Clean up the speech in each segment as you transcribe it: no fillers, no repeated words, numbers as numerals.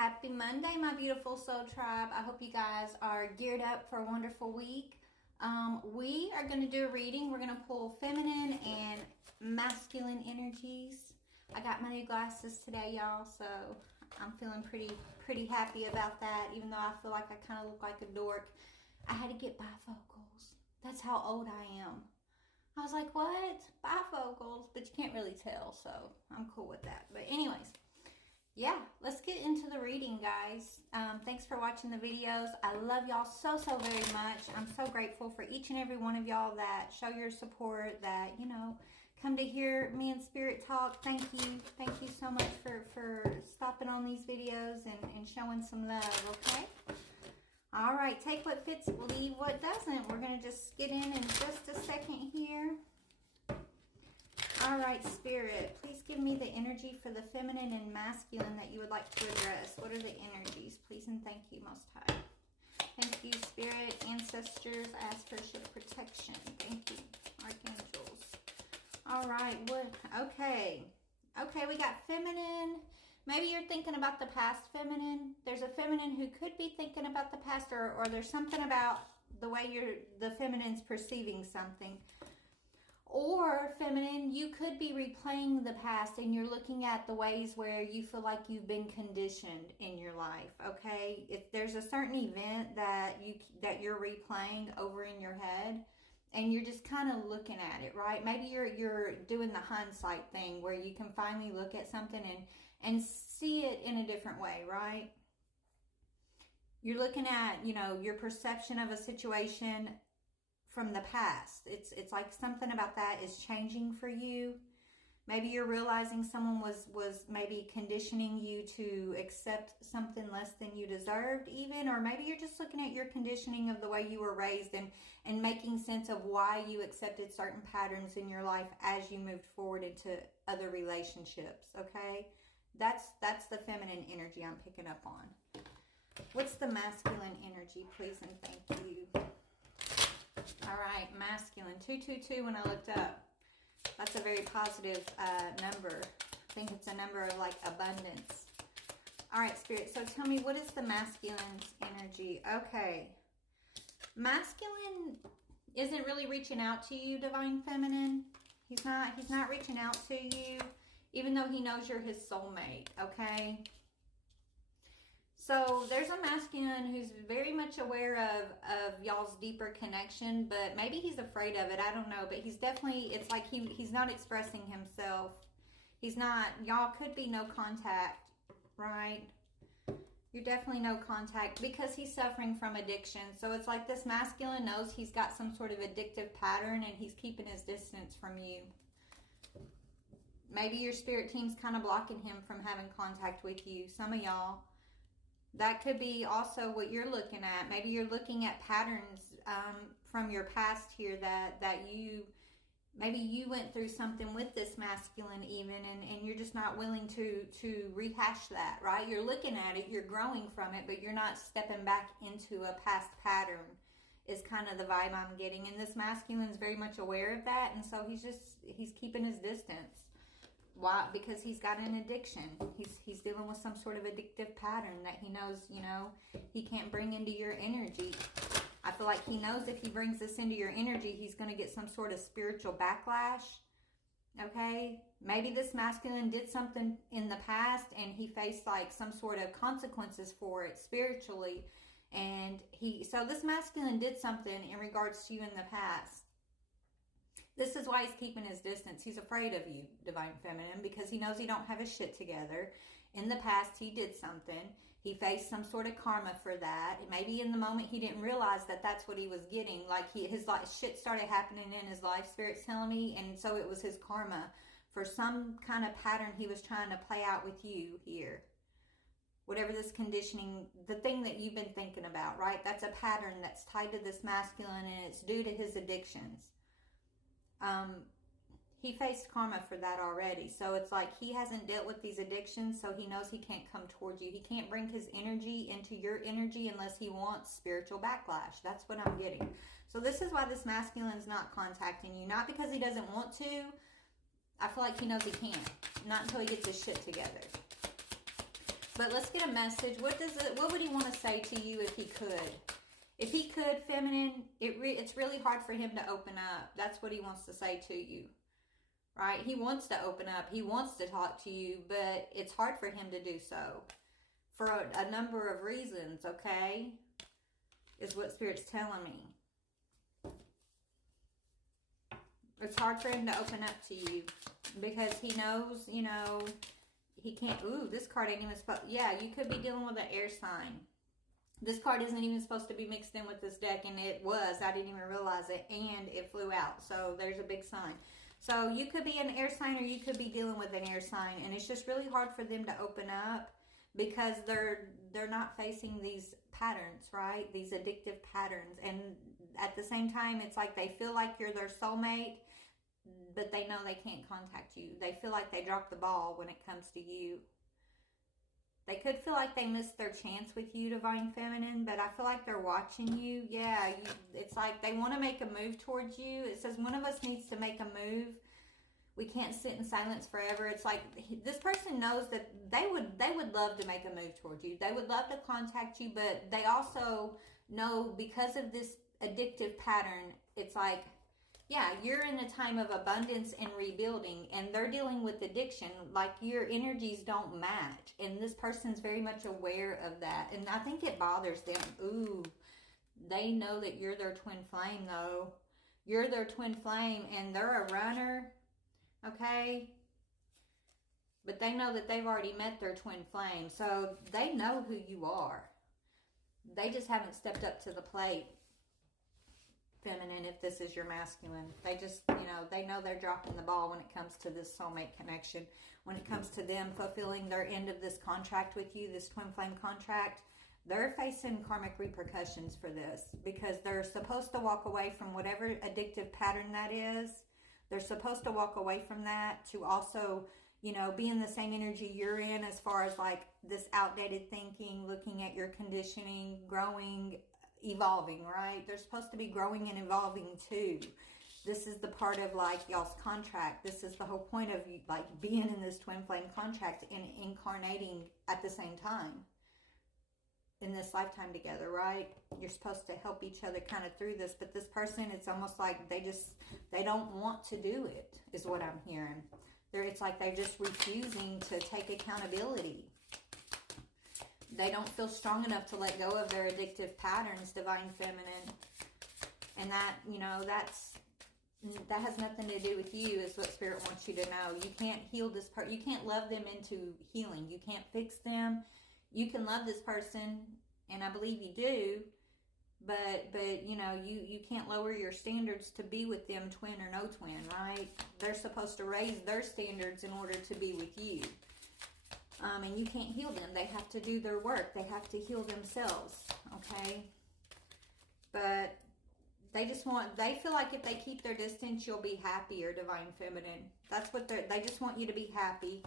Happy Monday, my beautiful soul tribe. I hope you guys are geared up for a wonderful week. We are going to do a reading. We're going to pull feminine and masculine energies. I got my new glasses today, y'all, so I'm feeling pretty happy about that, even though I feel like I kind of look like a dork. I had to get bifocals. That's how old I am. I was like, what? Bifocals? But you can't really tell, so I'm cool with that. But anyways, yeah, let's get into the reading, guys. Thanks for watching the videos. I love y'all so very much. I'm so grateful for each and every one of y'all that show your support, that, you know, come to hear me and Spirit talk. Thank you. Thank you so much for stopping on these videos and showing some love, okay? All right, take what fits, leave what doesn't. We're going to just get in just a second here. All right, Spirit, please give me the energy for the feminine and masculine that you would like to address. What are the energies? Please and thank you, Most High. Thank you, Spirit, ancestors. I ask for ship protection. Thank you, archangels. All right, what? Okay, we got feminine. Maybe you're thinking about the past feminine. There's a feminine who could be thinking about the past, or there's something about the way the feminine's perceiving something. Or feminine, you could be replaying the past and you're looking at the ways where you feel like you've been conditioned in your life, okay? If there's a certain event that you're replaying over in your head and you're just kind of looking at it, right? Maybe you're doing the hindsight thing where you can finally look at something and see it in a different way, right? You're looking at, you know, your perception of a situation from the past. It's like something about that is changing for you. Maybe you're realizing someone was maybe conditioning you to accept something less than you deserved even, or maybe you're just looking at your conditioning of the way you were raised and making sense of why you accepted certain patterns in your life as you moved forward into other relationships, okay? That's the feminine energy I'm picking up on. What's the masculine energy, please and thank you? All right, masculine, 222 when I looked up. That's a very positive number. I think it's a number of like abundance. All right, Spirit, so tell me, what is the masculine's energy? Okay. Masculine isn't really reaching out to you, Divine Feminine. He's not reaching out to you, even though he knows you're his soulmate, okay? So there's a masculine who's very much aware of y'all's deeper connection, but maybe he's afraid of it. I don't know, but he's definitely, it's like he's not expressing himself. He's not, y'all could be no contact, right? You're definitely no contact because he's suffering from addiction. So it's like this masculine knows he's got some sort of addictive pattern and he's keeping his distance from you. Maybe your spirit team's kind of blocking him from having contact with you. Some of y'all. That could be also what you're looking at. Maybe you're looking at patterns from your past here that maybe you went through something with this masculine even, and you're just not willing to rehash that, right? You're looking at it, you're growing from it, but you're not stepping back into a past pattern is kind of the vibe I'm getting. And this masculine is very much aware of that, and so he's keeping his distance. Why? Because he's got an addiction. He's dealing with some sort of addictive pattern that he knows, you know, he can't bring into your energy. I feel like he knows if he brings this into your energy, he's going to get some sort of spiritual backlash. Okay? Maybe this masculine did something in the past and he faced like some sort of consequences for it spiritually. And so this masculine did something in regards to you in the past. This is why he's keeping his distance. He's afraid of you, Divine Feminine, because he knows he don't have his shit together. In the past, he did something. He faced some sort of karma for that. Maybe in the moment he didn't realize that that's what he was getting. Like his shit started happening in his life, Spirit's telling me, and so it was his karma for some kind of pattern he was trying to play out with you here. Whatever this conditioning, the thing that you've been thinking about, right? That's a pattern that's tied to this masculine and it's due to his addictions. He faced karma for that already. So it's like he hasn't dealt with these addictions, so he knows he can't come towards you. He can't bring his energy into your energy unless he wants spiritual backlash. That's what I'm getting. So this is why this masculine is not contacting you. Not because he doesn't want to. I feel like he knows he can't. Not until he gets his shit together. But let's get a message. What would he want to say to you if he could? If he could, feminine, it's really hard for him to open up. That's what he wants to say to you. Right? He wants to open up. He wants to talk to you, but it's hard for him to do so. For a number of reasons, okay? Is what Spirit's telling me. It's hard for him to open up to you because he knows, you know, he can't. Ooh, this card ain't even supposed. Yeah, you could be dealing with an air sign. This card isn't even supposed to be mixed in with this deck, and it was. I didn't even realize it, and it flew out. So there's a big sign. So you could be an air sign, or you could be dealing with an air sign, and it's just really hard for them to open up because they're not facing these patterns, right? These addictive patterns, and at the same time, it's like they feel like you're their soulmate, but they know they can't contact you. They feel like they dropped the ball when it comes to you. They could feel like they missed their chance with you, Divine Feminine, but I feel like they're watching you. Yeah, it's like they want to make a move towards you. It says one of us needs to make a move. We can't sit in silence forever. It's like this person knows that they would love to make a move towards you. They would love to contact you, but they also know because of this addictive pattern, it's like, yeah, you're in a time of abundance and rebuilding, and they're dealing with addiction. Like your energies don't match, and this person's very much aware of that, and I think it bothers them. Ooh, they know that you're their twin flame, though. You're their twin flame, and they're a runner, okay? But they know that they've already met their twin flame, so they know who you are. They just haven't stepped up to the plate. Feminine, if this is your masculine, they just, you know, they know they're dropping the ball when it comes to this soulmate connection, when it comes to them fulfilling their end of this contract with you, this twin flame contract. They're facing karmic repercussions for this because they're supposed to walk away from whatever addictive pattern that is. They're supposed to walk away from that to also, you know, be in the same energy you're in as far as like this outdated thinking, looking at your conditioning, growing, evolving, right? They're supposed to be growing and evolving too. This is the part of like y'all's contract. This is the whole point of like being in this twin flame contract and incarnating at the same time in this lifetime together, right? You're supposed to help each other kind of through this, but this person, it's almost like they don't want to do it, is what I'm hearing. It's like they're just refusing to take accountability. They don't feel strong enough to let go of their addictive patterns, Divine Feminine. And that, you know, that has nothing to do with you, is what Spirit wants you to know. You can't heal this person. You can't love them into healing. You can't fix them. You can love this person, and I believe you do, but you know, you can't lower your standards to be with them, twin or no twin, right? They're supposed to raise their standards in order to be with you. And you can't heal them. They have to do their work. They have to heal themselves, okay? But they feel like if they keep their distance, you'll be happier, Divine Feminine. That's what they just want you to be happy.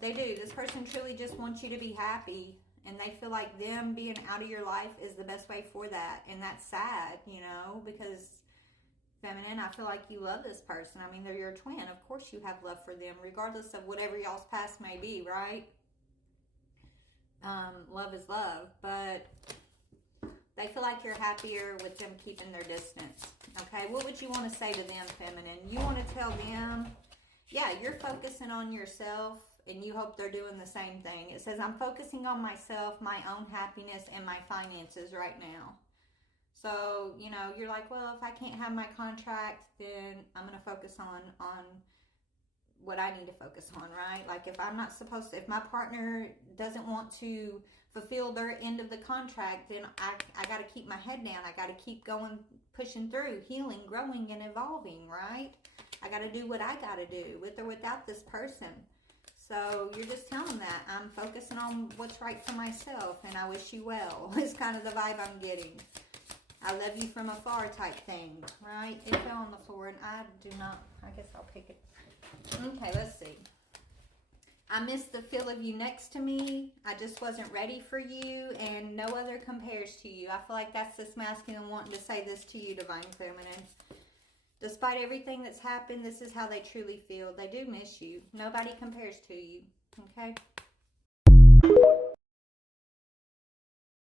They do. This person truly just wants you to be happy, and they feel like them being out of your life is the best way for that. And that's sad, you know, because Feminine, I feel like you love this person. I mean, they're your twin. Of course you have love for them, regardless of whatever y'all's past may be, right? Love is love, but they feel like you're happier with them keeping their distance, okay? What would you want to say to them, Feminine? You want to tell them, yeah, you're focusing on yourself, and you hope they're doing the same thing. It says, I'm focusing on myself, my own happiness, and my finances right now. So, you know, you're like, well, if I can't have my contract, then I'm going to focus on what I need to focus on, right? Like if I'm not supposed to, if my partner doesn't want to fulfill their end of the contract, then I got to keep my head down. I got to keep going, pushing through, healing, growing, and evolving, right? I got to do what I got to do with or without this person. So you're just telling them that I'm focusing on what's right for myself, and I wish you well. It's kind of the vibe I'm getting. I love you from afar type thing, right? It fell on the floor, and I guess I'll pick it. Okay, let's see. I miss the feel of you next to me. I just wasn't ready for you, and no other compares to you. I feel like that's this masculine wanting to say this to you, Divine Feminine. Despite everything that's happened, this is how they truly feel. They do miss you. Nobody compares to you, okay?